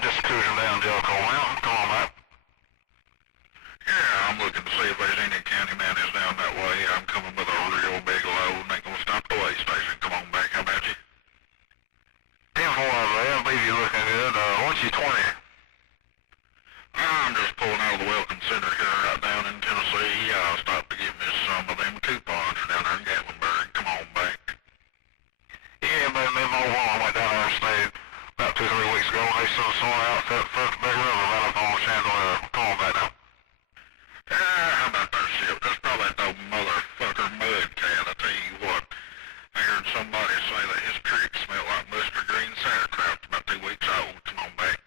just cruising down Jellicoe Mountain. Come on, Matt. Yeah, I'm looking to see if there's any county mayonnaise down that way. I'm coming with a real big load and ain't gonna stop at the way station. Come on back. How about you? 10-4, I believe you're looking good. What's your 20? I'm just pulling out of the Welcome Center here right down in Tennessee. I'll stop to get me some of them coupons down there in Gatlinburg. Come on back. Yeah, but me and my woman went down there and stayed about 2-3 weeks ago. They sent us one out that first big river right up on Chandelier. Come on back now. How about that ship? That's probably that motherfucker Mudcat. I tell you what, I heard somebody say that his creek smelled like mustard green sauerkraut about 2 weeks old. Come on back.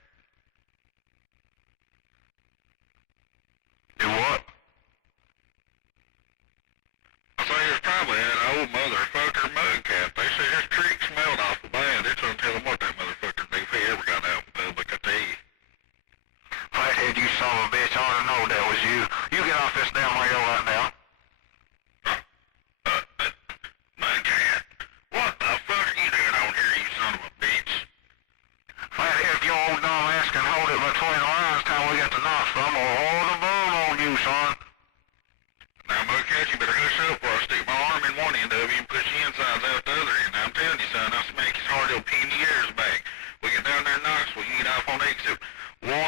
Do what? I say it's probably that old motherfucker Mudcat. They say his creek smelled awful bad. It's gonna tell him what that motherfucker do if he ever got out in public, I tell you. Flathead, you son of a bitch, I already know that was you. You get off this damn radio right now. Mudcat, what the fuck are you doing on here, you son of a bitch? Flathead, if your old dumb ass can hold it between the lines till we get to Knoxville, I'm gonna hold the boom on you, son. Now, Mudcat, you better hush up before I stick my arm in one end of you and push your insides out the other end. I'm telling you, son, I'll smack his hard little penny ears back. We get down there in Knoxville, you get off on exit 104,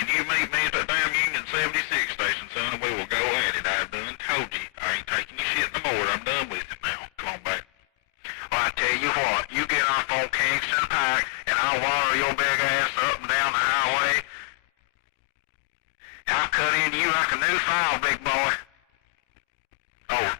and you meet me at that damn Union 76 station, son, and we will go at it. I've done told you. I ain't taking your shit no more. I'm done with it now. Come on back. Well, I tell you what, you get off on Kingston Pike, and I'll wire your big ass up and down the highway. I'll cut into you like a new file, big boy. Oh.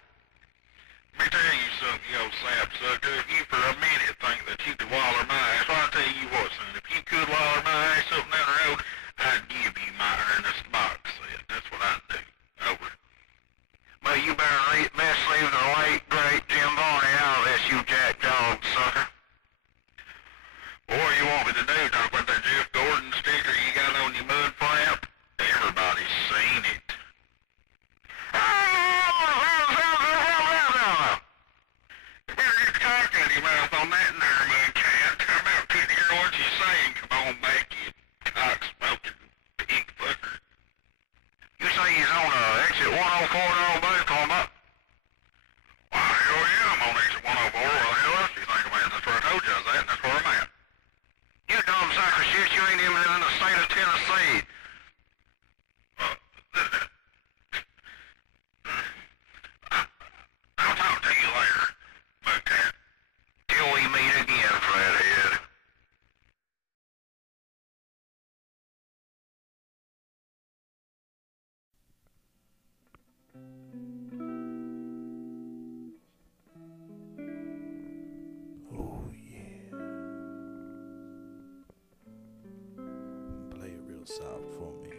Let me tell you something, you old sapsucker. If you for a minute think that you could waller my ass, well, I'll tell you what, son. If you could waller my ass up and down the road, I'd give you my earnest box set. That's what I'd do. Over. Well, you best leave the late, great Jim Varney out of this, you jack dog sucker. Boy, you want me to do? Talk about that Jeff Gordon sticker you got on your mud flap? Everybody's seen it. You better get the cock out of your mouth on that there, Mudcat. How about couldn't hear what you're saying? Come on back, you cock-smoking pig fucker. You say he's on exit 104 now, buddy, come on up. Why, hell yeah, I'm on exit 104. Well, hell else do you think I'm at? That's where I told you I was at, and that's where I'm at. You dumb sack of shit, you ain't even in the state of Tennessee. I'll talk to you later, Mudcat. Till we meet again, Flathead. Oh yeah. Play it real soft for me.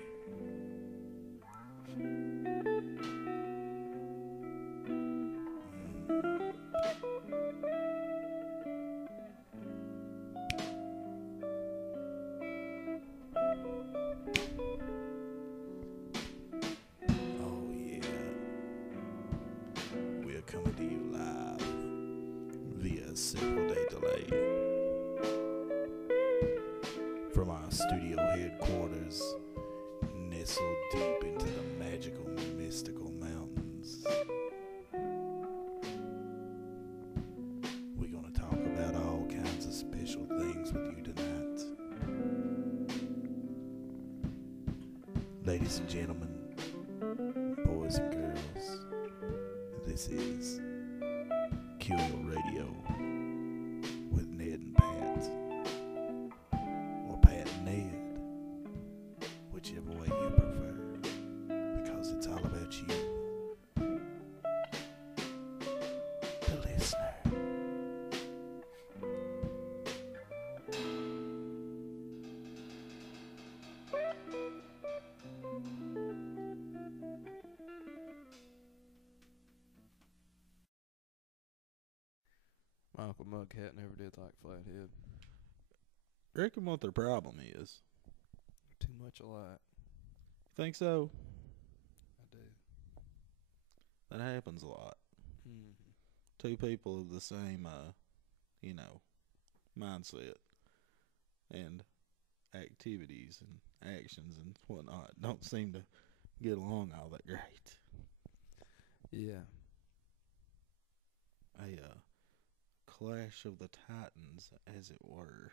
Oh yeah. We're coming to you live via a simple day delay from our studio headquarters nestled deep into the magical, mystical mountains. We're gonna talk about all kinds of special things with you tonight. Ladies and gentlemen, boys and girls, this is KYR Radio with Ned and Pat, or Pat and Ned, whichever way you prefer, because it's all about you, the listener. Michael Mughat never did like Flathead. Reckon what their problem is. Too much alike. Think so? I do. That happens a lot. Mm-hmm. Two people of the same, mindset. And activities and actions and whatnot don't seem to get along all that great. Yeah. A clash of the titans, as it were.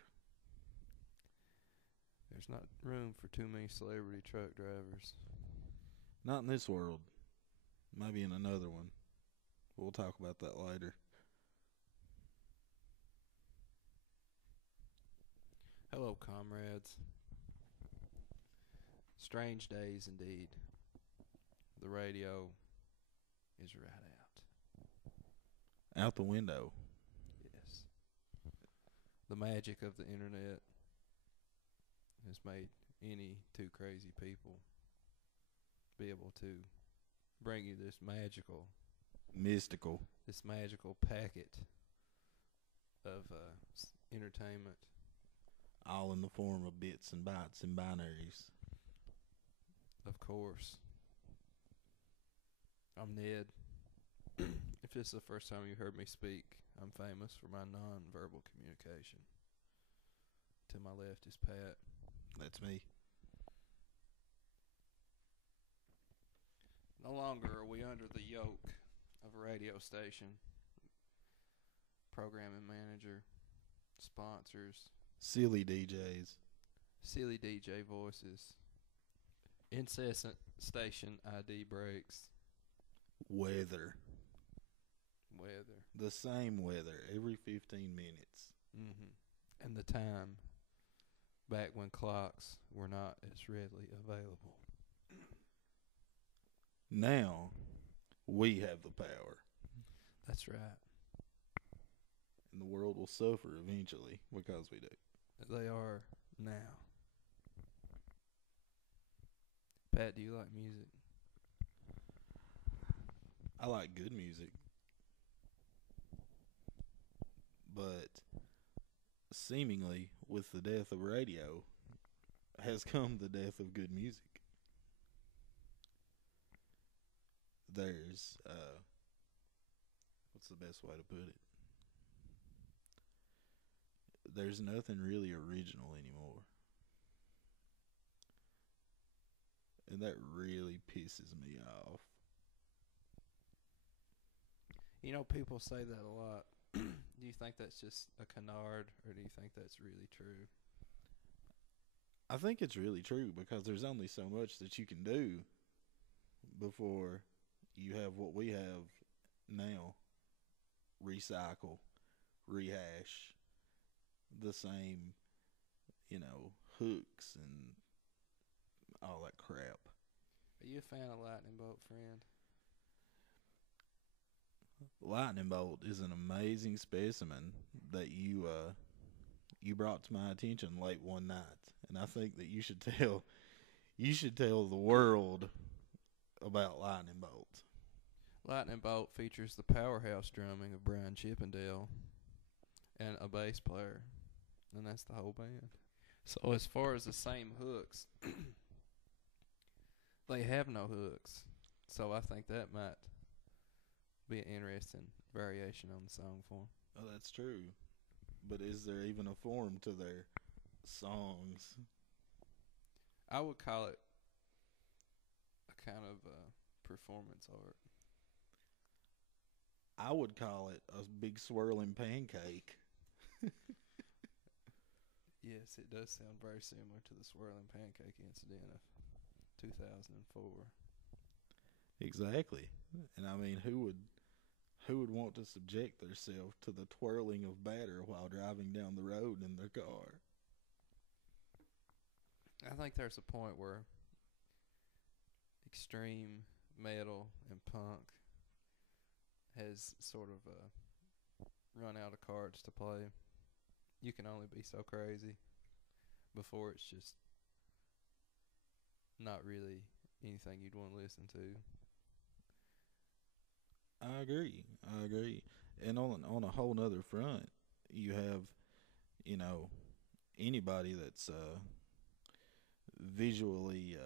There's not room for too many celebrity truck drivers. Not in this world. Maybe in another one. We'll talk about that later. Hello, comrades. Strange days indeed. The radio is right out. Out the window. Yes. The magic of the internet has made any two crazy people be able to bring you this magical packet of entertainment. All in the form of bits and bytes and binaries. Of course. I'm Ned. If this is the first time you heard me speak, I'm famous for my non-verbal communication. To my left is Pat. That's me. No longer are we under the yoke of a radio station, programming manager, sponsors, Silly DJs. silly DJ voices, incessant station ID breaks, Weather. weather, The same weather every 15 minutes. and the time back when clocks were not as readily available. Now, we have the power. That's right. And the world will suffer eventually because we do. They are now. Pat, do you like music? I like good music. But seemingly, with the death of radio, has come the death of good music. There's, what's the best way to put it? There's nothing really original anymore. And that really pisses me off. You know, people say that a lot. Do you think that's just a canard, or do you think that's really true? I think it's really true because there's only so much that you can do before you have what we have now. Recycle, rehash, the same, hooks and all that crap. Are you a fan of Lightning Bolt, friend? Lightning Bolt is an amazing specimen that you brought to my attention late one night, and I think that you should tell the world about Lightning Bolt. Lightning Bolt features the powerhouse drumming of Brian Chippendale and a bass player, and that's the whole band. So as far as the same hooks, they have no hooks. So I think that might be an interesting variation on the song form. Oh, that's true. But is there even a form to their songs? I would call it a kind of performance art. I would call it a big swirling pancake. Yes, it does sound very similar to the swirling pancake incident of 2004. Exactly. And I mean, who would want to subject themselves to the twirling of batter while driving down the road in their car? I think there's a point where extreme metal and punk has sort of run out of cards to play. You can only be so crazy before it's just not really anything you'd want to listen to. I agree. And on a whole nother front, you have, anybody that's visually,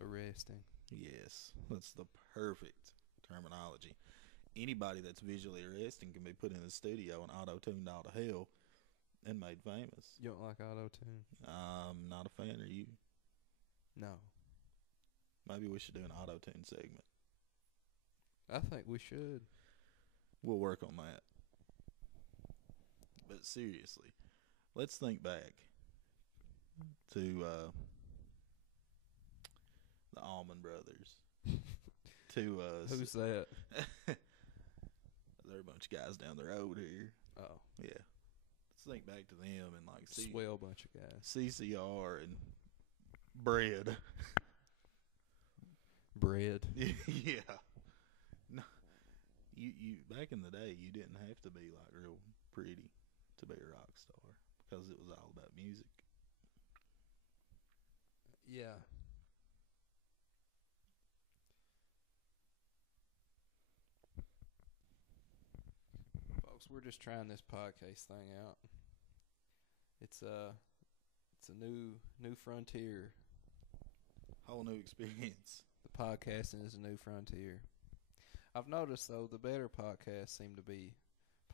Arresting. yes, that's the perfect terminology. Anybody that's visually arresting can be put in the studio and auto-tuned all to hell and made famous. You don't like auto-tune? I'm not a fan. Are you? No. Maybe we should do an auto-tune segment. I think we should. We'll work on that. But seriously, let's think back to the Allman Brothers. Who's that? They're a bunch of guys down the road here. Oh. Yeah. Let's think back to them and like Swell bunch of guys. CCR and Bread. Bread. Yeah. No. You back in the day, you didn't have to be like real pretty to be a rock star because it was all about music. Yeah. Folks, we're just trying this podcast thing out. It's a new frontier. Whole new experience. The podcasting is a new frontier. I've noticed though the better podcasts seem to be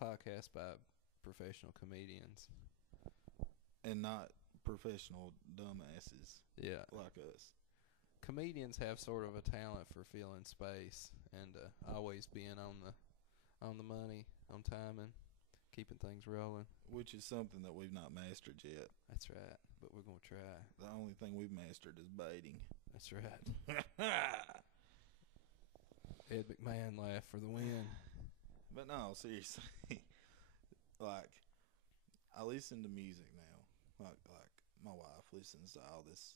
podcasts by professional comedians And not professional dumbasses. Yeah. Like us. Comedians have sort of a talent for filling space and always being on the money, on timing, keeping things rolling. Which is something that we've not mastered yet. That's right, but we're going to try. The only thing we've mastered is baiting. That's right. Ed McMahon laugh for the win. But no, seriously. Like, I listen to music now. Like my wife listens to all this,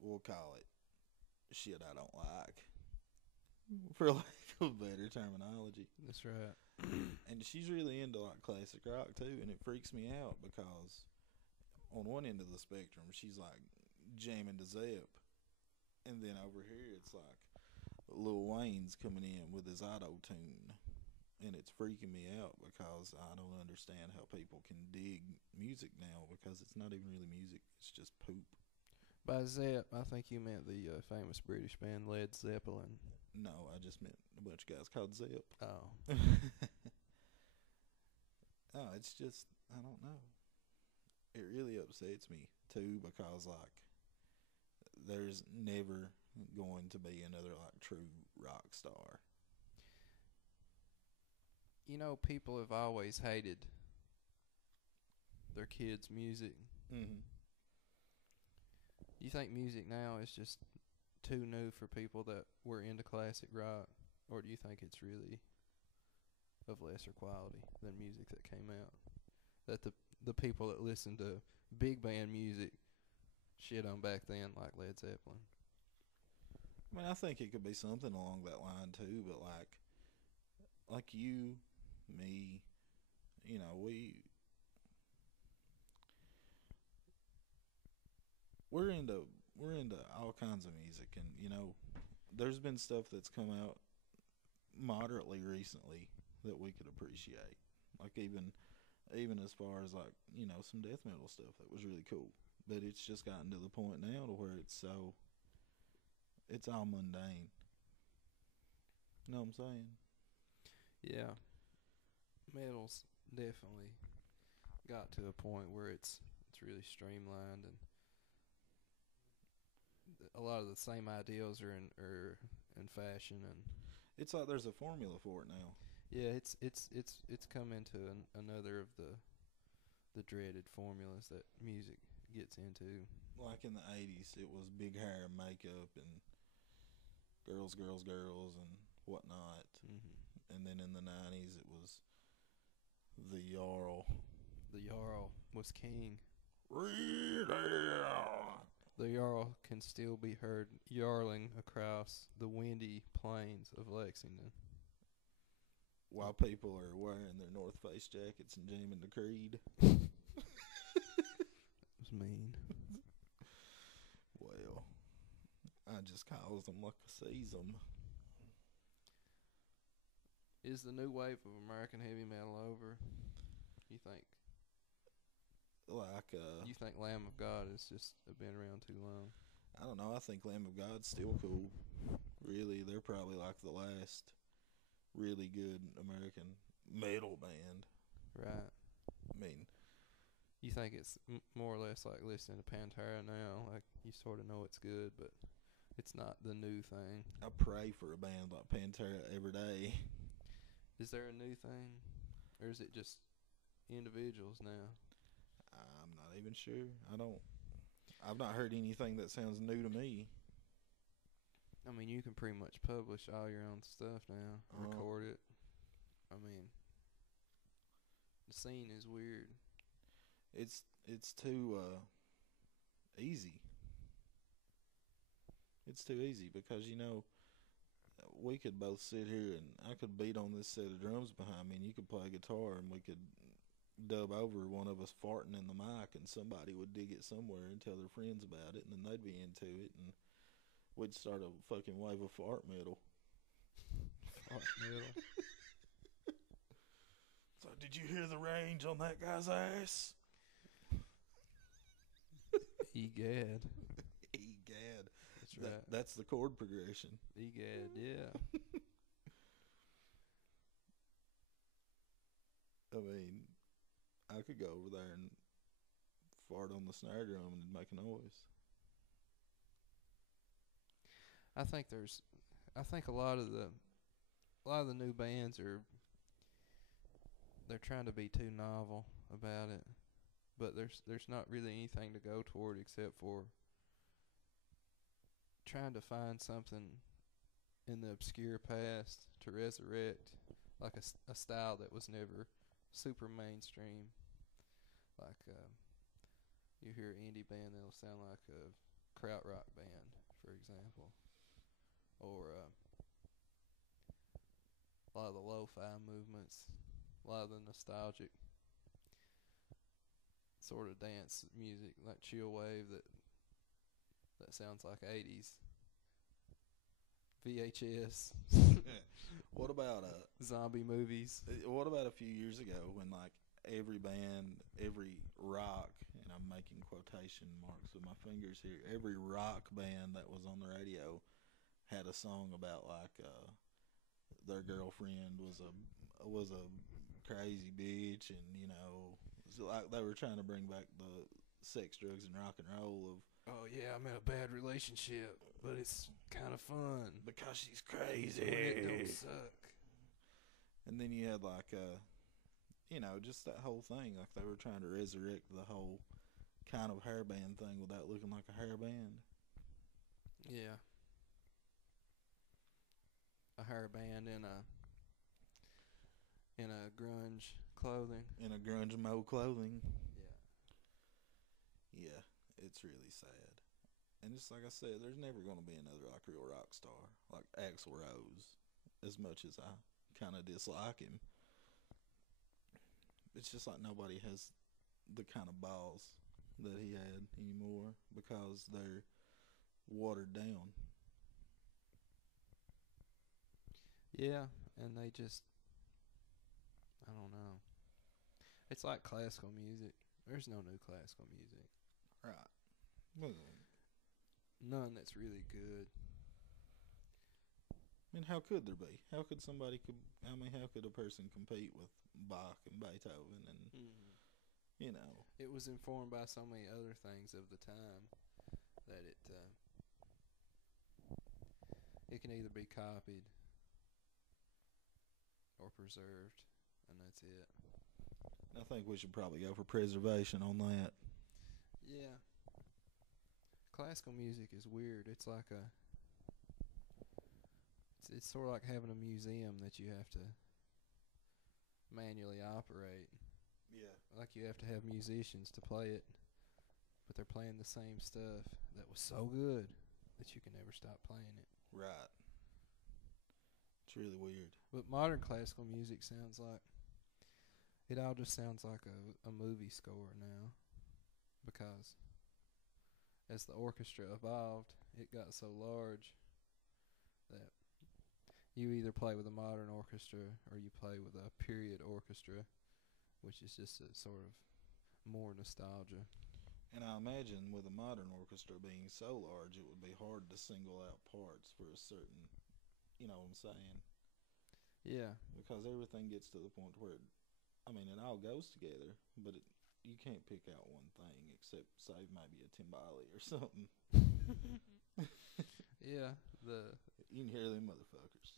we'll call it shit I don't like, for lack of better terminology. That's right. And she's really into like classic rock too, and it freaks me out because on one end of the spectrum she's like jamming to Zepp, and then over here it's like Lil Wayne's coming in with his auto-tune, and it's freaking me out because I don't understand how people can dig music now because it's not even really music, it's just poop. By Zepp, I think you meant the famous British band Led Zeppelin. No, I just meant a bunch of guys called Zepp. Oh. No, it's just, I don't know. It really upsets me too because like there's never going to be another like true rock star. You know, people have always hated their kids' music. Mm-hmm. You think music now is just too new for people that were into classic rock, or do you think it's really of lesser quality than music that came out? That the people that listen to big band music shit on back then, like Led Zeppelin? I mean, I think it could be something along that line too, but like you, me, you know, we're into all kinds of music, and you know, there's been stuff that's come out moderately recently that we could appreciate, like even as far as like, you know, some death metal stuff that was really cool, but it's just gotten to the point now to where it's all mundane. You know what I'm saying? Yeah. Metal's definitely got to a point where it's really streamlined, and a lot of the same ideals are in fashion, and it's like there's a formula for it now. Yeah, it's come into another of the dreaded formulas that music gets into. Like in the 80s, it was big hair and makeup and girls, and whatnot. Mm-hmm. And then in the 90s, it was the Jarl. The Jarl was king. The The Jarl can still be heard yarling across the windy plains of Lexington. While people are wearing their North Face jackets and jamming the Creed. It was mean. Well, I just calls them like I sees them. Is the new wave of American heavy metal over? You think? You think Lamb of God has just been around too long? I don't know. I think Lamb of God's still cool. Really, they're probably like the last really good American metal band. Right. mean, You think it's more or less like listening to Pantera now? Like, you sort of know it's good, but it's not the new thing. I pray for a band like Pantera every day. Is there a new thing? Or is it just individuals now? I'm not even sure. I've not heard anything that sounds new to me. I mean, you can pretty much publish all your own stuff now, record it. I mean, the scene is weird. It's too easy. It's too easy because, you know, we could both sit here and I could beat on this set of drums behind me and you could play guitar and we could dub over one of us farting in the mic and somebody would dig it somewhere and tell their friends about it and then they'd be into it and we'd start a fucking wave of fart metal. Fart metal. So did you hear the range on that guy's ass? Egad. Egad. That's right. That's the chord progression. Egad, yeah. I mean, I could go over there and fart on the snare drum and make a noise. I think a lot of the new bands they're trying to be too novel about it, but there's not really anything to go toward except for trying to find something in the obscure past to resurrect, like a style that was never super mainstream. Like you hear an indie band that'll sound like a krautrock band, for example, or a lot of the lo-fi movements, a lot of the nostalgic sort of dance music, like chill wave that sounds like 80s VHS. What about zombie movies? What about a few years ago when like every band, every rock, and I'm making quotation marks with my fingers here, every rock band that was on the radio had a song about like their girlfriend was a crazy bitch, and you know, it was like they were trying to bring back the sex, drugs, and rock and roll of. Oh yeah, I'm in a bad relationship, but it's kind of fun because she's crazy. It don't suck. And then you had like you know, just that whole thing, like they were trying to resurrect the whole kind of hair band thing without looking like a hair band. Yeah. A hair band in a grunge clothing. In a grunge mode clothing. Yeah. Yeah, it's really sad. And just like I said, there's never going to be another like real rock star like Axl Rose. As much as I kind of dislike him, it's just like nobody has the kind of balls that he had anymore because they're watered down. Yeah, and they just, I don't know. It's like classical music. There's no new classical music. Right. Well, none that's really good. I mean, how could there be? How could a person compete with Bach and Beethoven and, you know? It was informed by so many other things of the time that it can either be copied or preserved, and that's it. I think we should probably go for preservation on that. Yeah. Classical music is weird. It's like it's sort of like having a museum that you have to manually operate. Yeah. Like you have to have musicians to play it, but they're playing the same stuff that was so good that you can never stop playing it. Right. It's really weird. But modern classical music sounds like, it all just sounds like a movie score now, because as the orchestra evolved, it got so large that you either play with a modern orchestra or you play with a period orchestra, which is just a sort of more nostalgia. And I imagine with a modern orchestra being so large, it would be hard to single out parts for a certain, you know what I'm saying? Yeah. Because everything gets to the point where I mean, it all goes together, but you can't pick out one thing except say maybe a timbale or something. Yeah, You can hear them motherfuckers.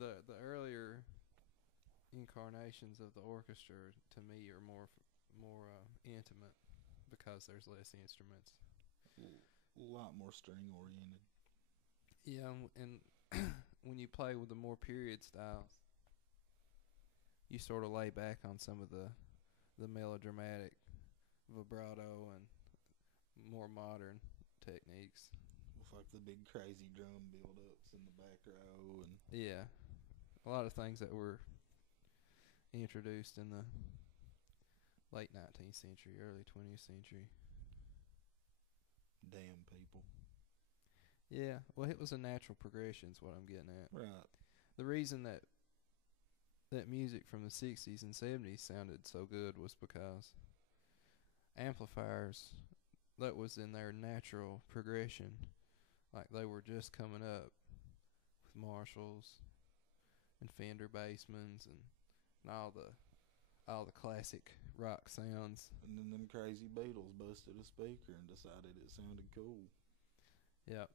the earlier incarnations of the orchestra to me are more intimate because there's less instruments. A lot more string oriented. Yeah, and when you play with the more period styles, you sort of lay back on some of the melodramatic vibrato and more modern techniques. With like the big crazy drum build-ups in the back row and Yeah, a lot of things that were introduced in the late 19th century, early 20th century. damn people. Yeah, well, it was a natural progression is what I'm getting at. Right. The reason that music from the 60s and 70s sounded so good was because amplifiers, that was in their natural progression. Like they were just coming up with Marshalls and Fender Bassmans and all the classic rock sounds. And then them crazy Beatles busted a speaker and decided it sounded cool. Yep.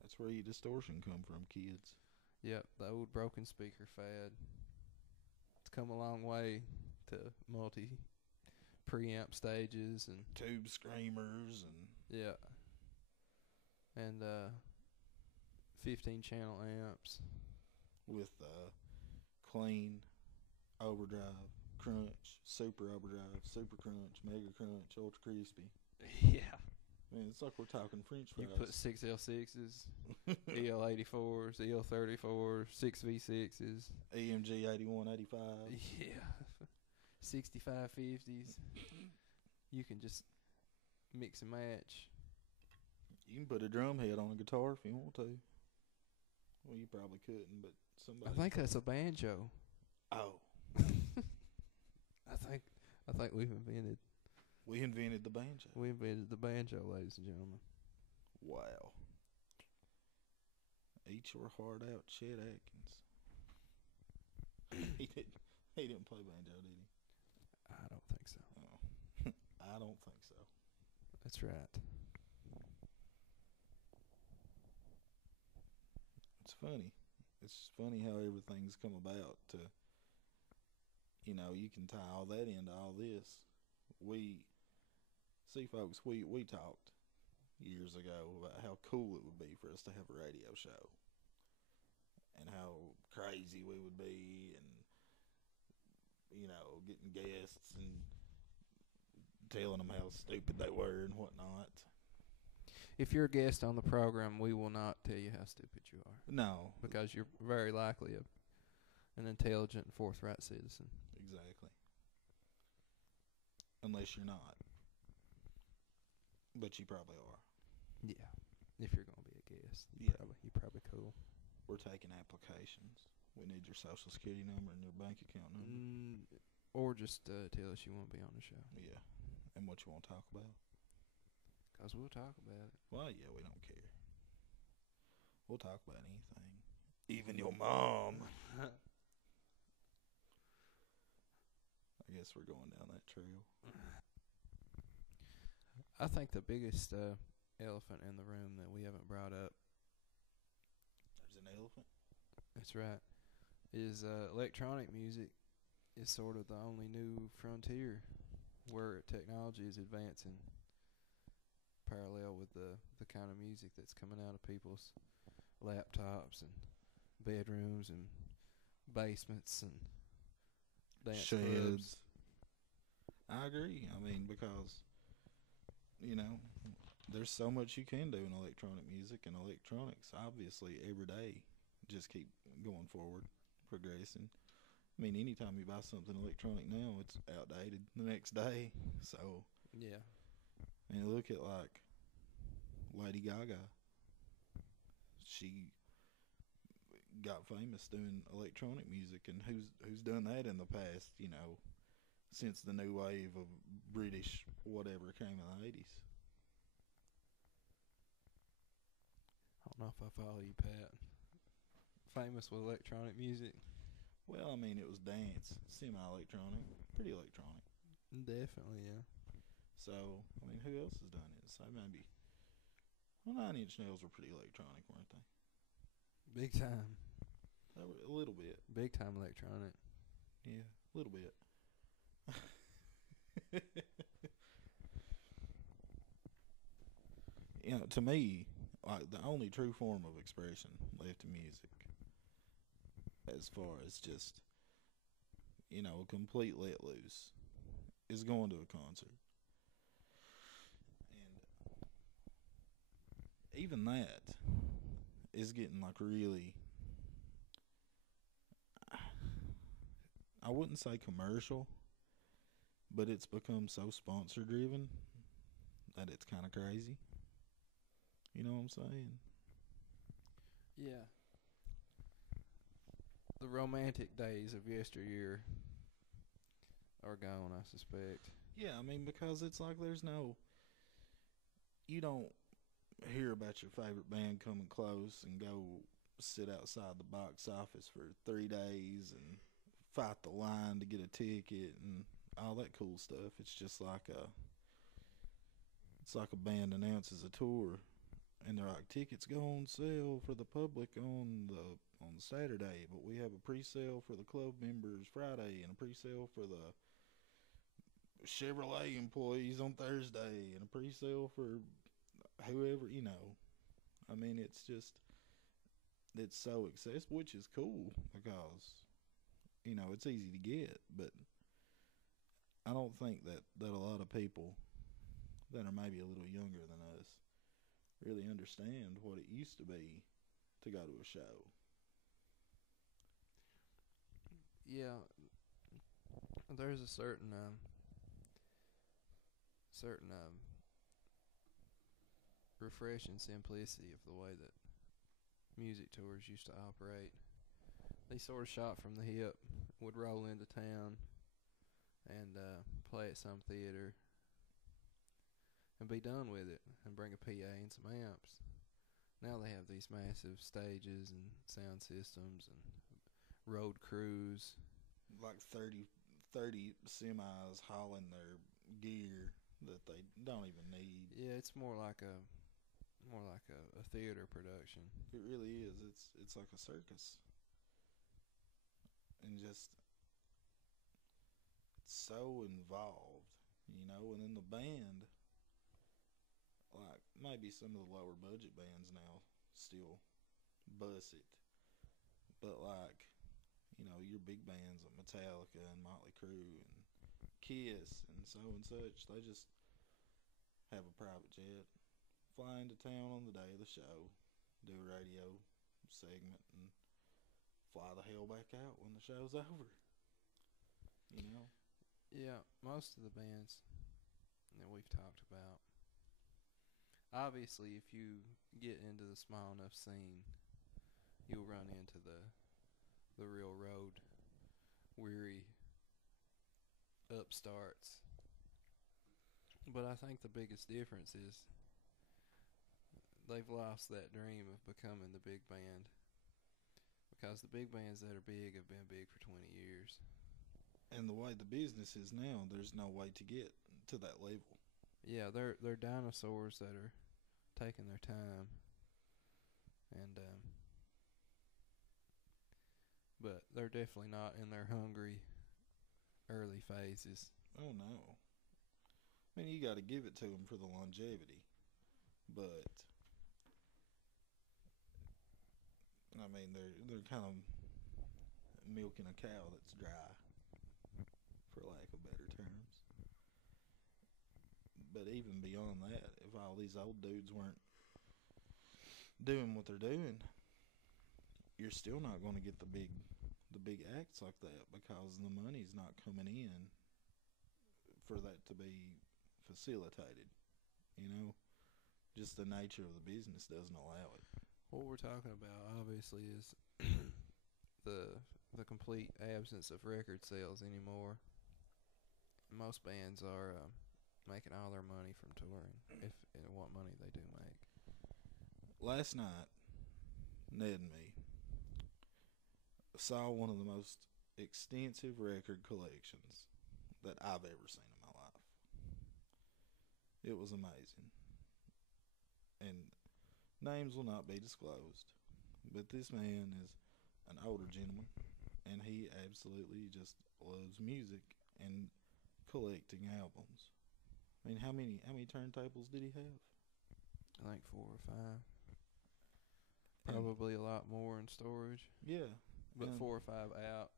That's where your distortion come from, kids. Yep, the old broken speaker fad. It's come a long way to multi preamp stages and Tube screamers and yeah. And 15 channel amps. with clean, overdrive, crunch, super overdrive, super crunch, mega crunch, ultra crispy. Yeah. Man, it's like we're talking French You fries. put 6L6s, EL84s, EL34s, 6V6s. EMG 8185. Yeah. 6550s. You can just mix and match. You can put a drum head on a guitar if you want to. Well, you probably couldn't, but somebody. I think that's a banjo. Oh, I think we invented the banjo. the banjo, ladies and gentlemen. Wow. Eat your heart out, Chet Atkins. He didn't play banjo, did he? I don't think so. Oh. I don't think so. That's right. It's funny. It's funny how everything's come about to, you can tie all that into all this. Folks, we talked years ago about how cool it would be for us to have a radio show and how crazy we would be and, getting guests and telling them how stupid they were and whatnot. If you're a guest on the program, we will not tell you how stupid you are. No. Because you're very likely an intelligent and forthright citizen. Exactly. Unless you're not. But you probably are. Yeah. If you're going to be a guest, you're probably cool. We're taking applications. We need your social security number and your bank account number. Or just tell us you want to be on the show. Yeah. And what you want to talk about. Because we'll talk about it. Well, yeah, we don't care. We'll talk about anything. Even your mom. I guess we're going down that trail. I think the biggest elephant in the room that we haven't brought up. There's an elephant? That's right. Is electronic music is sort of the only new frontier where technology is advancing parallel with the kind of music that's coming out of people's laptops and bedrooms and basements and dance clubs. I agree. I mean, because, there's so much you can do in electronic music, and electronics, obviously, every day just keep going forward, progressing. I mean, anytime you buy something electronic now, it's outdated the next day. So, yeah. And look at, like, Lady Gaga. She got famous doing electronic music, and who's done that in the past, since the new wave of British whatever came in the 80s. I don't know if I follow you, Pat. Famous with electronic music. Well, I mean, it was dance, semi-electronic, pretty electronic. Definitely, yeah. So, I mean, who else has done it? So maybe, well, 9 Inch Nails were pretty electronic, weren't they? Big time. They were a little bit. Big time electronic. Yeah, a little bit. You know, to me, like the only true form of expression left in music, as far as just, you know, a complete let loose, is going to a concert. And even that is getting like really, I wouldn't say commercial, but it's become so sponsor driven that it's kind of crazy. You know what I'm saying? Yeah. The romantic days of yesteryear are gone, I suspect. Yeah, I mean, because it's like there's no, you don't hear about your favorite band coming close and go sit outside the box office for 3 days and fight the line to get a ticket and all that cool stuff. It's just like it's like a band announces a tour and they're like, tickets go on sale for the public on Saturday, but we have a pre-sale for the club members Friday and a pre-sale for the Chevrolet employees on Thursday and a pre-sale for whoever, you know. I mean, it's so accessible, which is cool because, you know, it's easy to get, but I don't think that a lot of people that are maybe a little younger than us really understand what it used to be to go to a show. Yeah, there's a certain refreshing simplicity of the way that music tours used to operate. They sort of shot from the hip, would roll into town and play at some theater and be done with it and bring a PA and some amps. Now they have these massive stages and sound systems and road crews. Like 30 semis hauling their gear that they don't even need. Yeah, it's more like a theater production. It really is. It's like a circus. And just so involved, you know, and then the band, like maybe some of the lower budget bands now still bust it, but like, you know, your big bands like Metallica and Motley Crue and Kiss and so and such, they just have a private jet, fly into town on the day of the show, do a radio segment, and fly the hell back out when the show's over. You know? Yeah, most of the bands that we've talked about, obviously if you get into the small enough scene, you'll run into the real road weary upstarts. But I think the biggest difference is they've lost that dream of becoming the big band, because the big bands that are big have been big for 20 years. And the way the business is now, there's no way to get to that level. Yeah, they're dinosaurs that are taking their time, and but they're definitely not in their hungry early phases. Oh no. I mean, you got to give it to them for the longevity, but I mean, they're kind of milking a cow that's dry, for lack of better terms. But even beyond that, if all these old dudes weren't doing what they're doing, you're still not going to get the big acts like that, because the money's not coming in for that to be facilitated. You know, just the nature of the business doesn't allow it. What we're talking about, obviously, is the complete absence of record sales anymore. Most bands are making all their money from touring, if and what money they do make. Last night, Ned and me saw one of the most extensive record collections that I've ever seen in my life. It was amazing. And names will not be disclosed, but this man is an older gentleman, and he absolutely just loves music and collecting albums. I mean, how many turntables did he have? I think 4 or 5. And- Probably a lot more in storage, Yeah, but and- 4 or 5 out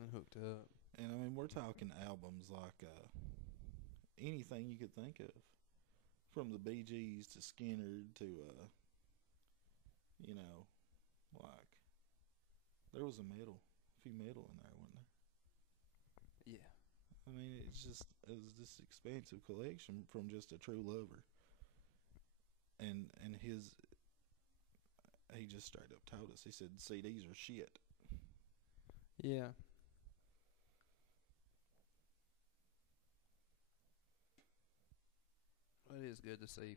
and hooked up. And I mean, we're talking albums like anything you could think of, from the Bee Gees to Skinner to like there was a few metal in there, wasn't there? Yeah. I mean, it was this expansive collection from just a true lover. And he just straight up told us. He said CDs are shit. Yeah. It is good to see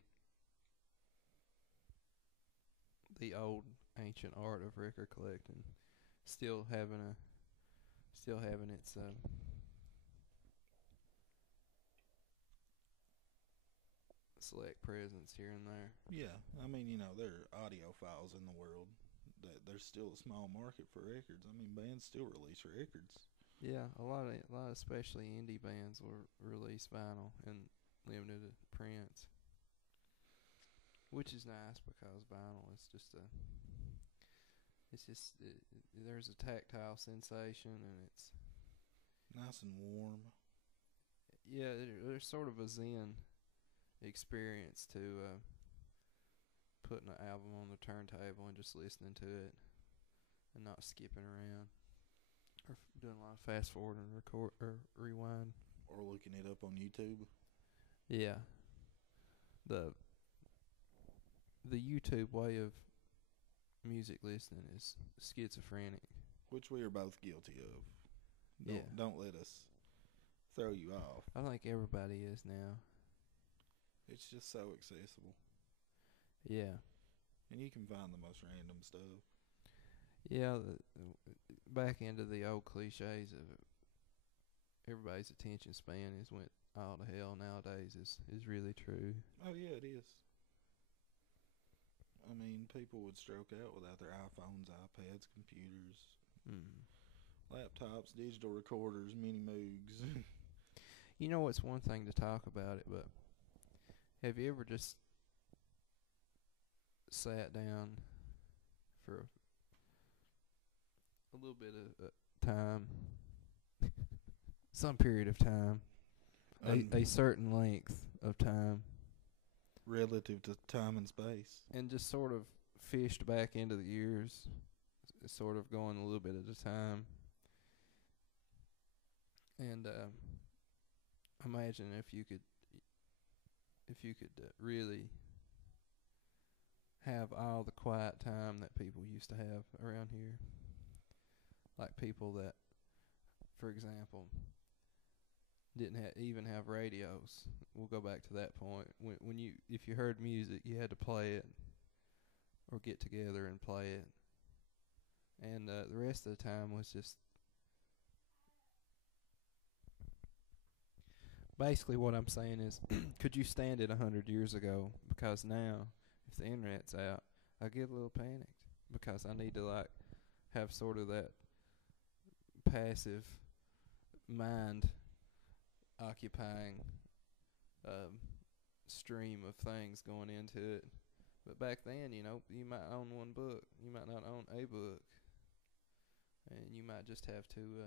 the old ancient art of record collecting still having its select presence here and there. Yeah, I mean, there are audiophiles in the world. That there's still a small market for records. I mean, bands still release records. Yeah, a lot of especially indie bands will release vinyl and limited prints, which is nice because vinyl is there's a tactile sensation, and it's Nice and warm. yeah, there's sort of a zen experience to putting an album on the turntable and just listening to it and not skipping around or doing a lot of fast forward and record or rewind. Or looking it up on YouTube. Yeah. The YouTube way of music listening is schizophrenic. Which we are both guilty of. Yeah. Don't let us throw you off. I think everybody is now. It's just so accessible. Yeah. And you can find the most random stuff. Yeah, back into the old cliches of everybody's attention span is went all to hell nowadays is really true. Oh, yeah, it is. I mean, people would stroke out without their iPhones, iPads, computers, laptops, digital recorders, mini Moogs. You know, it's one thing to talk about it, but have you ever just sat down for a little bit of time, some period of time, a certain length of time, relative to time and space, and just sort of fished back into the years, sort of going a little bit at a time, and imagine if you could really have all the quiet time that people used to have around here. Like people that, for example, didn't even have radios. We'll go back to that point. If you heard music, you had to play it or get together and play it. And the rest of the time was just basically what I'm saying is, could you stand it 100 years ago? Because now, if the internet's out, I get a little panicked because I need to have sort of that passive mind occupying stream of things going into it. But back then, you might own one book, you might not own a book, and you might just have to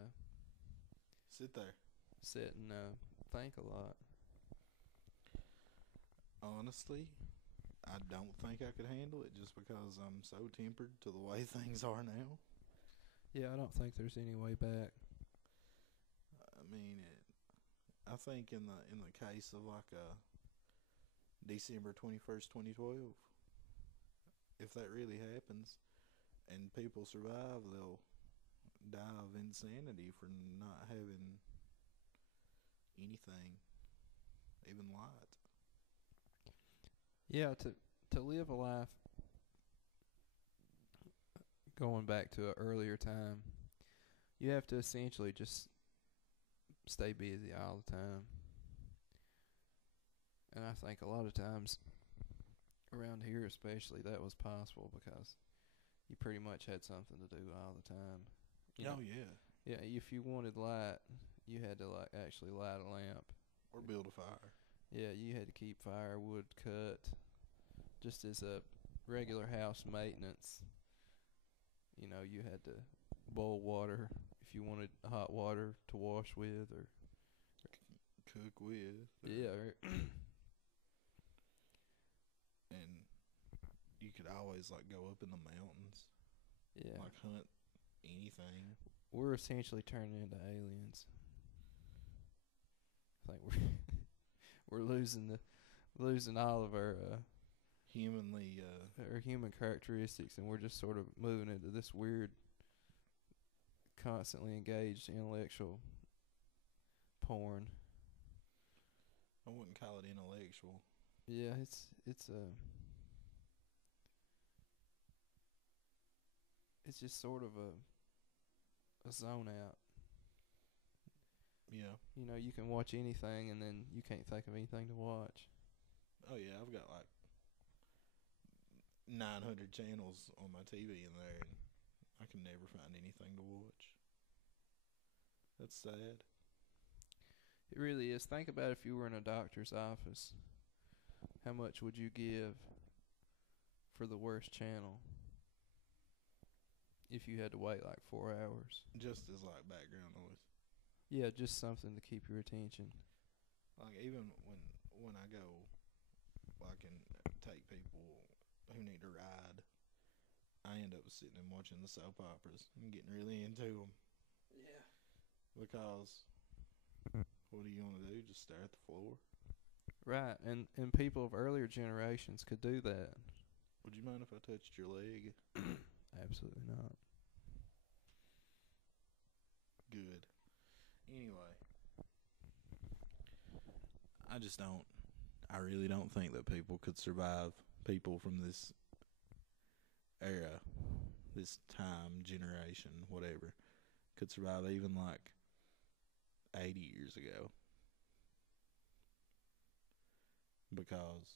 sit there, sit and think a lot. Honestly, I don't think I could handle it just because I'm so tempered to the way things are now. Yeah, I don't think there's any way back. I mean, I think in the case of December 21st, 2012, if that really happens and people survive, they'll die of insanity for not having anything, even light. Yeah, to live a life going back to an earlier time, you have to essentially just stay busy all the time. And I think a lot of times around here especially that was possible because you pretty much had something to do all the time. You know, yeah. yeah, if you wanted light, you had to like actually light a lamp. Or build a fire. Yeah, you had to keep firewood cut just as a regular house maintenance. You know, you had to boil water if you wanted hot water to wash with or Cook with. yeah, And you could always like go up in the mountains, yeah. like hunt anything. We're essentially turning into aliens. I think we're losing all of our Humanly, our human characteristics, and we're just sort of moving into this weird, constantly engaged intellectual porn. I wouldn't call it intellectual. Yeah, it's just sort of a zone out. Yeah. You know, you can watch anything and then you can't think of anything to watch. Oh yeah, I've got like 900 channels on my TV in there, and I can never find anything to watch. That's sad. It really is. Think about if you were in a doctor's office. How much would you give for the worst channel if you had to wait like 4 hours? Just as like background noise. Yeah, just something to keep your attention. Like even when I go, like, and take people who need to ride, I end up sitting and watching the soap operas and getting really into them. Yeah. Because what do you want to do? Just stare at the floor? Right, and people of earlier generations could do that. Would you mind if I touched your leg? Absolutely not. Good. Anyway, I really don't think that people could survive, people from this era, this time, generation, whatever, could survive even like 80 years ago. Because,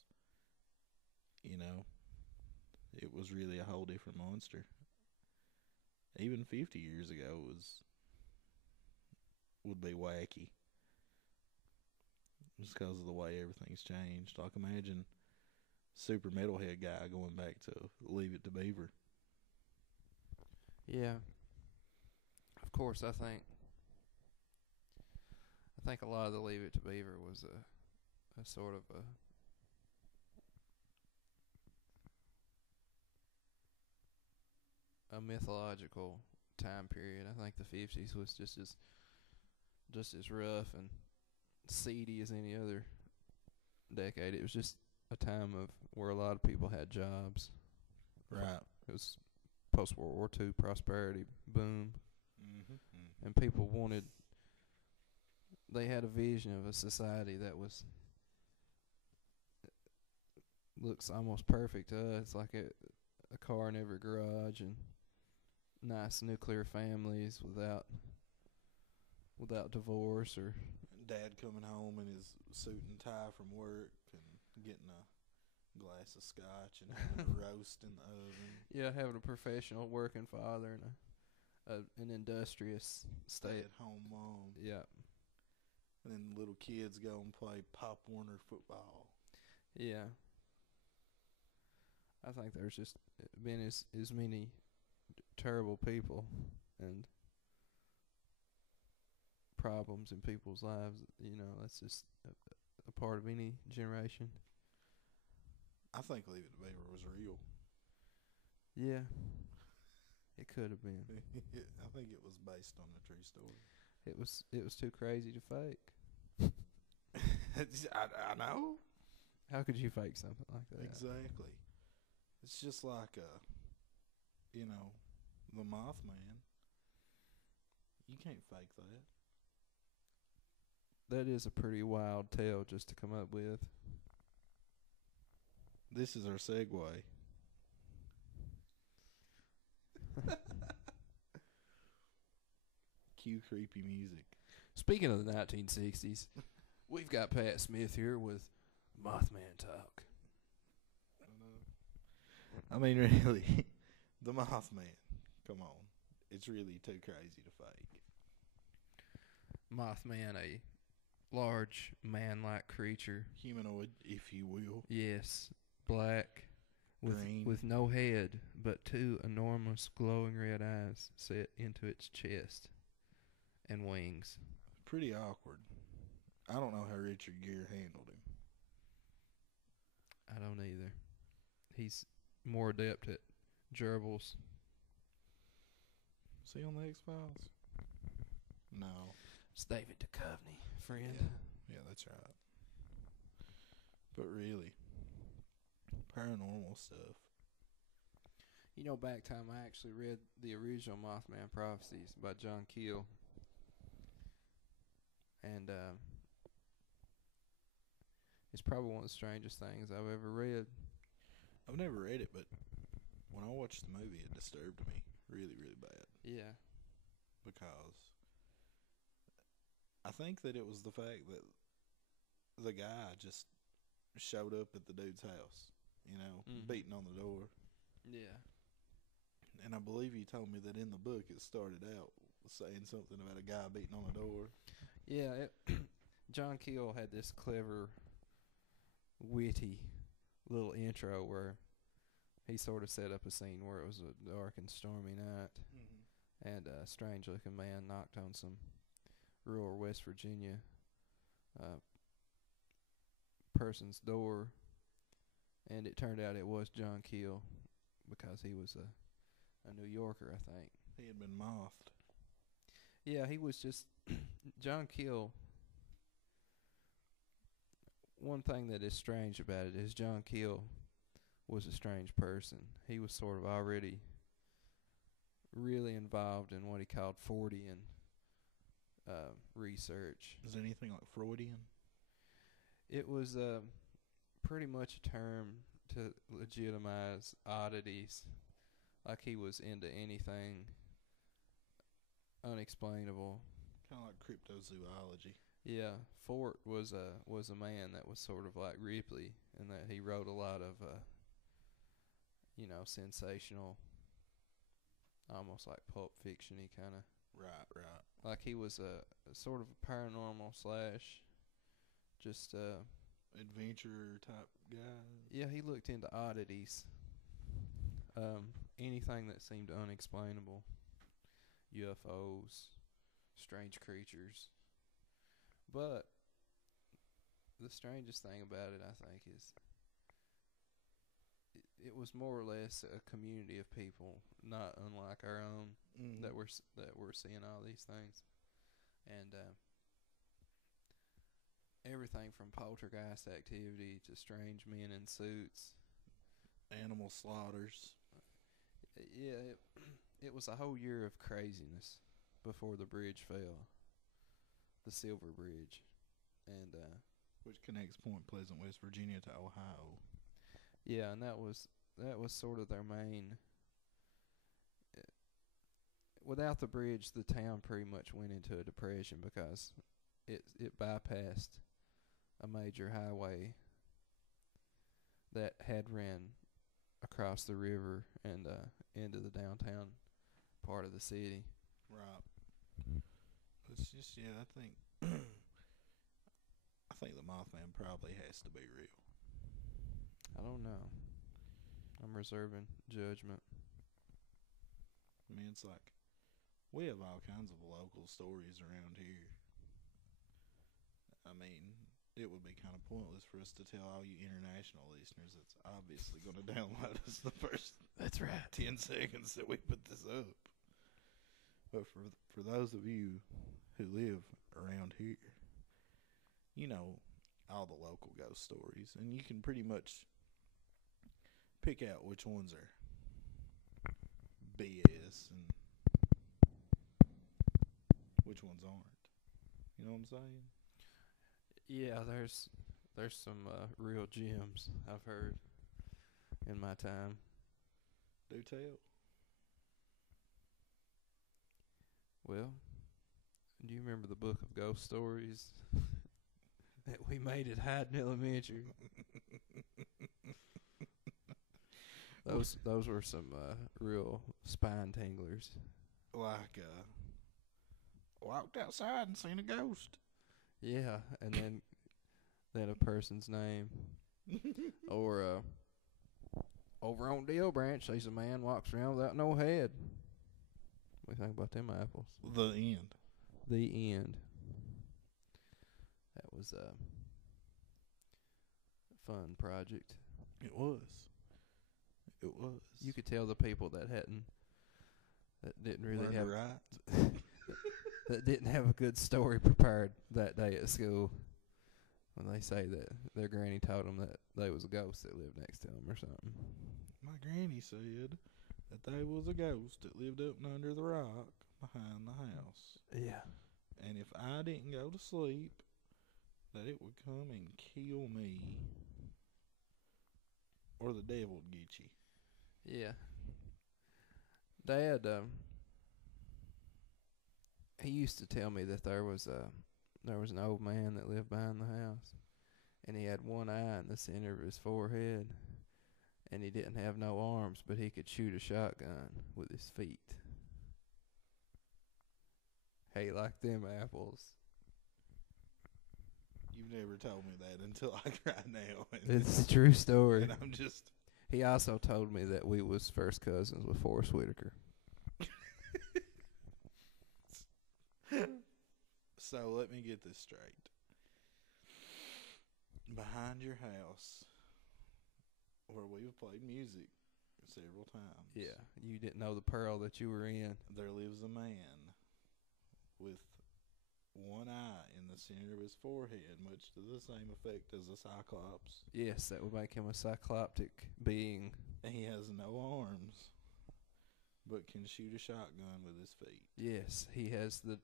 you know, it was really a whole different monster. Even 50 years ago would be wacky. Just because of the way everything's changed. Like, imagine super metalhead guy going back to Leave It to Beaver. Yeah. Of course, I think a lot of the Leave It to Beaver was a sort of a mythological time period. I think the 50s was just as rough and seedy as any other decade. It was just a time of where a lot of people had jobs. Right. It was post World War II prosperity boom, Mm-hmm. and people they had a vision of a society that looks almost perfect to us, like a car in every garage and nice nuclear families without divorce or Dad coming home in his suit and tie from work and getting a glass of scotch and having a roast in the oven. yeah, having a professional working father and an industrious Stay-at-home mom. Yeah. And then little kids go and play Pop Warner football. Yeah. I think there's just been as many terrible people and problems in people's lives. You know, that's just a part of any generation. I think Leave It to Beaver was real. Yeah. It could have been. I think it was based on a true story. It was too crazy to fake. I know. How could you fake something like that? Exactly. It's just like the Mothman. You can't fake that. That is a pretty wild tale just to come up with. This is our segue. Cue creepy music. Speaking of the 1960s, we've got Pat Smith here with Mothman Talk. I mean, really, the Mothman. Come on. It's really too crazy to fake. Mothman, a large man-like creature. Humanoid, if you will. Yes, black, Green. with no head, but two enormous glowing red eyes set into its chest and wings. Pretty awkward. I don't know how Richard Gere handled him. I don't either. He's more adept at gerbils. See on the X-Files? No. It's David Duchovny, friend. Yeah, that's right. But really, paranormal stuff. You know, back time I actually read the original Mothman Prophecies by John Keel. And it's probably one of the strangest things I've ever read. I've never read it, but when I watched the movie, it disturbed me really, really bad. Yeah. Because I think that it was the fact that the guy just showed up at the dude's house, beating on the door. Yeah. And I believe you told me that in the book it started out saying something about a guy beating on a door. Yeah, John Keel had this clever, witty little intro where he sort of set up a scene where it was a dark and stormy night, and a strange-looking man knocked on some rural West Virginia person's door, and it turned out it was John Keel because he was a New Yorker, I think. He had been mothed. Yeah, he was just John Keel. One thing that is strange about it is John Keel was a strange person. He was sort of already really involved in what he called Fortean research. Is it anything like Freudian? It was pretty much a term to legitimize oddities, like he was into anything unexplainable. Kind of like cryptozoology. Yeah, Fort was a man that was sort of like Ripley, in that he wrote a lot of sensational, almost like pulp fiction-y kind of. Right. Like he was a sort of a paranormal slash, just adventurer type guy. Yeah, he looked into oddities. Anything that seemed unexplainable. UFOs, strange creatures. But the strangest thing about it, I think, is it was more or less a community of people, not unlike our own, that were seeing all these things, and everything from poltergeist activity to strange men in suits, animal slaughters. Yeah, it was a whole year of craziness before the bridge fell, the Silver Bridge, and which connects Point Pleasant, West Virginia to Ohio. Yeah, and that was sort of their main. Without the bridge, the town pretty much went into a depression because it bypassed a major highway that had ran across the river and into the downtown part of the city. Right. It's just, I think the Mothman probably has to be real. I don't know. I'm reserving judgment. I mean, it's like, we have all kinds of local stories around here. I mean, it would be kind of pointless for us to tell all you international listeners that's obviously going to download us the first That's right. 10 seconds that we put this up. But for those of you who live around here, you know all the local ghost stories, and you can pretty much pick out which ones are BS and which ones aren't. You know what I'm saying? Yeah, there's some real gems I've heard in my time. Do tell. Well, Do you remember the book of ghost stories that we made at Hyden Elementary? Those were some real spine tinglers. Like, walked outside and seen a ghost. Yeah, and then a person's name. Or over on Deal Branch, sees a man walks around without no head. What do you think about them apples? The end. The end. That was a fun project. It was. It was. You could tell the people that didn't really Learned have right. that didn't have a good story prepared that day at school when they say that their granny told them that there was a ghost that lived next to them or something. My granny said that there was a ghost that lived up and under the rock behind the house. Yeah. And if I didn't go to sleep, that it would come and kill me. Or the devil would get you. Yeah. Dad, he used to tell me that there was an old man that lived behind the house, and he had one eye in the center of his forehead, and he didn't have no arms, but he could shoot a shotgun with his feet. Hey, like them apples. You've never told me that until like right now. It's a true story. And I'm just... He also told me that we was first cousins with Forrest Whitaker. So let me get this straight. Behind your house, where we've played music several times. Yeah, you didn't know the pearl that you were in. There lives a man with one eye in the center of his forehead, much to the same effect as a cyclops. Yes, that would make him a cycloptic being. And he has no arms, but can shoot a shotgun with his feet. Yes, he has the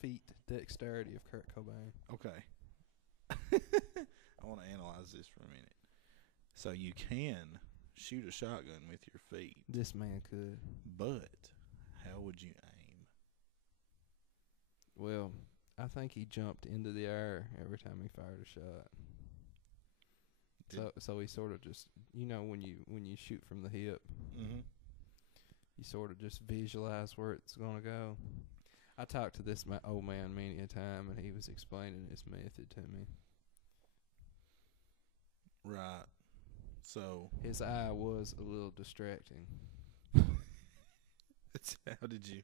feet dexterity of Kurt Cobain. Okay. I want to analyze this for a minute. So you can shoot a shotgun with your feet. This man could. But how would you aim? Well, I think he jumped into the air every time he fired a shot. So he sort of just, when you shoot from the hip, Mm-hmm. you sort of just visualize where it's going to go. I talked to this old man many a time, and he was explaining his method to me. Right. So His eye was a little distracting. how did you?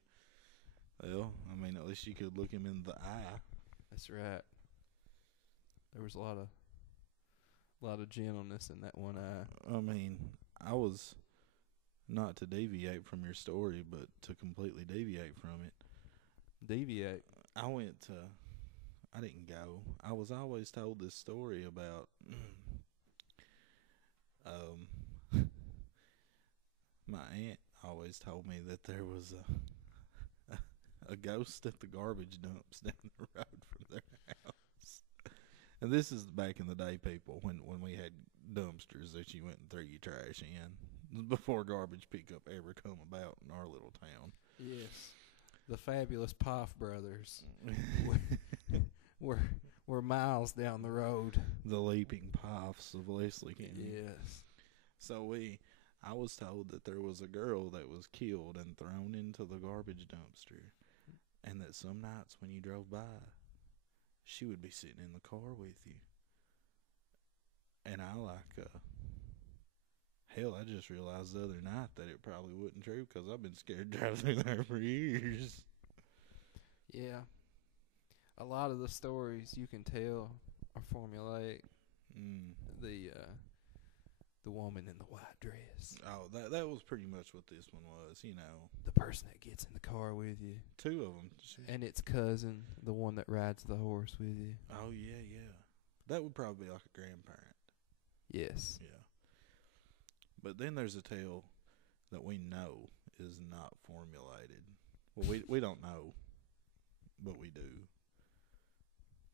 Well, I mean, at least you could look him in the eye. That's right. There was a lot of gentleness in that one eye. I mean, I was, not to deviate from your story, but to completely deviate from it. Deviate. I didn't go. I was always told this story about my aunt always told me that there was a ghost at the garbage dumps down the road from their house. And this is back in the day, people, when we had dumpsters that you went and threw your trash in, before garbage pickup ever come about in our little town. Yes. The fabulous Poff brothers were miles down the road. The leaping Puffs of Leslie County. Yes. So I was told that there was a girl that was killed and thrown into the garbage dumpster, and that some nights when you drove by, she would be sitting in the car with you. And hell, I just realized the other night that it probably wasn't true, because I've been scared to drive through there for years. Yeah. A lot of the stories you can tell are formulaic. The woman in the white dress. Oh, that was pretty much what this one was, The person that gets in the car with you. Two of them. And its cousin, the one that rides the horse with you. Oh, yeah. That would probably be like a grandparent. Yes. Yeah. But then there's a tale that we know is not formulated. Well, we don't know, but we do.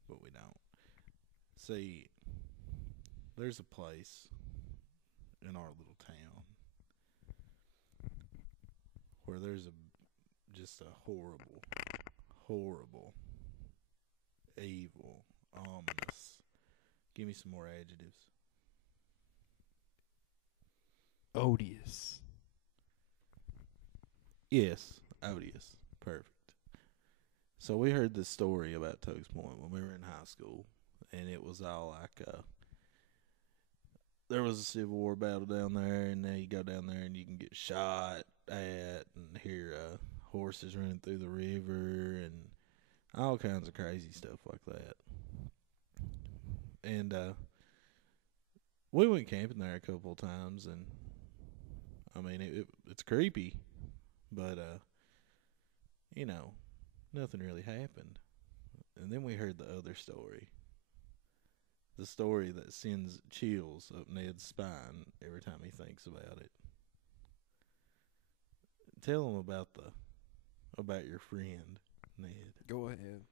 But we don't. See, there's a place in our little town where there's just a horrible, evil, ominous. Give me some more adjectives. Odious. Yes, odious. Perfect. So we heard this story about Tugs Point when we were in high school, and it was all like there was a Civil War battle down there, and now you go down there and you can get shot at and hear horses running through the river and all kinds of crazy stuff like that. And we went camping there a couple of times, and I mean it's creepy, but you know, nothing really happened. And then we heard the other story. The story that sends chills up Ned's spine every time he thinks about it. Tell him about your friend, Ned. Go ahead.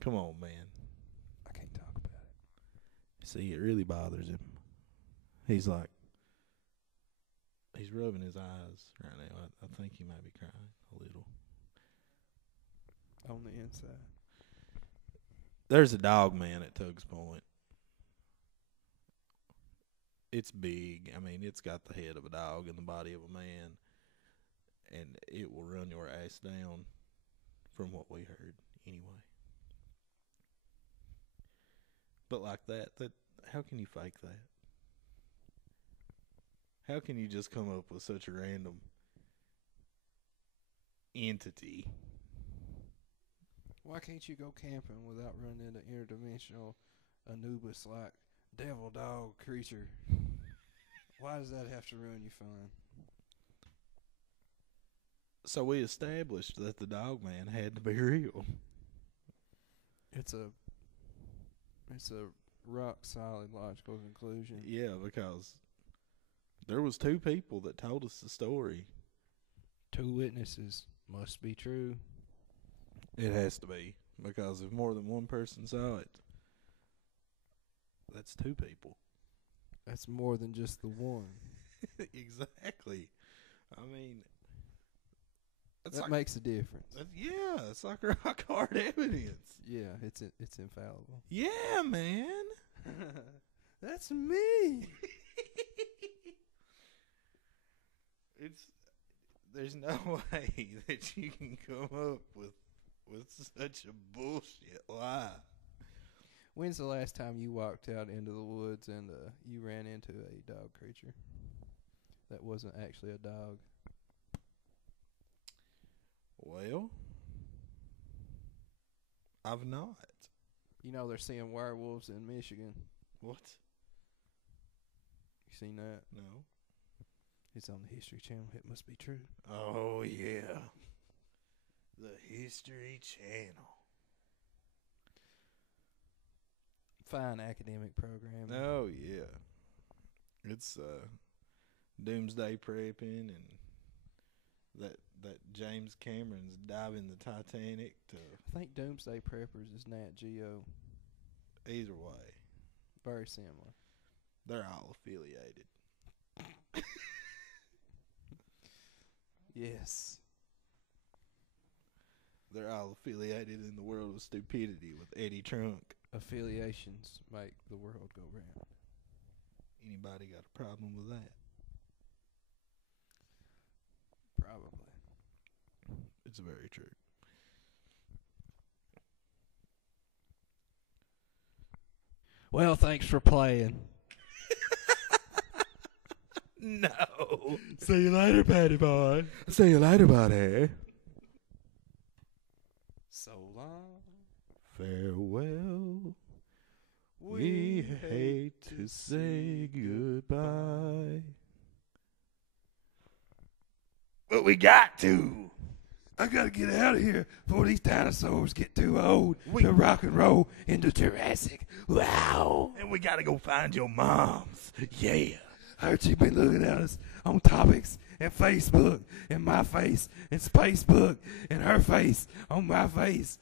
Come on, man. I can't talk about it. See, it really bothers him. He's rubbing his eyes right now. I think he might be crying a little. On the inside. There's a dog man at Tugs Point. It's big. I mean, it's got the head of a dog and the body of a man, and it will run your ass down from what we heard anyway. But like that how can you fake that? How can you just come up with such a random entity? Why can't you go camping without running into interdimensional Anubis-like devil dog creature? Why does that have to ruin your fun? So we established that the dog man had to be real. It's a rock solid logical conclusion. Yeah, because there was 2 people that told us the story. 2 witnesses. Must be true. It has to be, because if more than one person saw it, that's 2 people. That's more than just the one. Exactly. I mean, That makes a difference. Yeah, it's like rock hard evidence. Yeah, it's infallible. Yeah, man. That's me. There's no way that you can come up with such a bullshit lie. When's the last time you walked out into the woods and you ran into a dog creature that wasn't actually a dog? Well, I've not. You know they're seeing werewolves in Michigan. What? You seen that? No. It's on the History Channel. It must be true. Oh, yeah. The History Channel. Fine academic program. Oh, yeah. It's doomsday prepping, and that James Cameron's diving the Titanic to... I think Doomsday Preppers is Nat Geo. Either way. Very similar. They're all affiliated. Yes. They're all affiliated in the world of stupidity with Eddie Trunk. Affiliations make the world go round. Anybody got a problem with that? Probably. It's very true. Well, thanks for playing. No. See you later, Patty Boy. See you later, buddy. So long. Farewell. We hate to say goodbye, but we got to. I gotta get out of here before these dinosaurs get too old to rock and roll into Jurassic. Wow. And we gotta go find your moms. Yeah. I heard you've been looking at us on topics and Facebook and my face and Spacebook and her face on my face.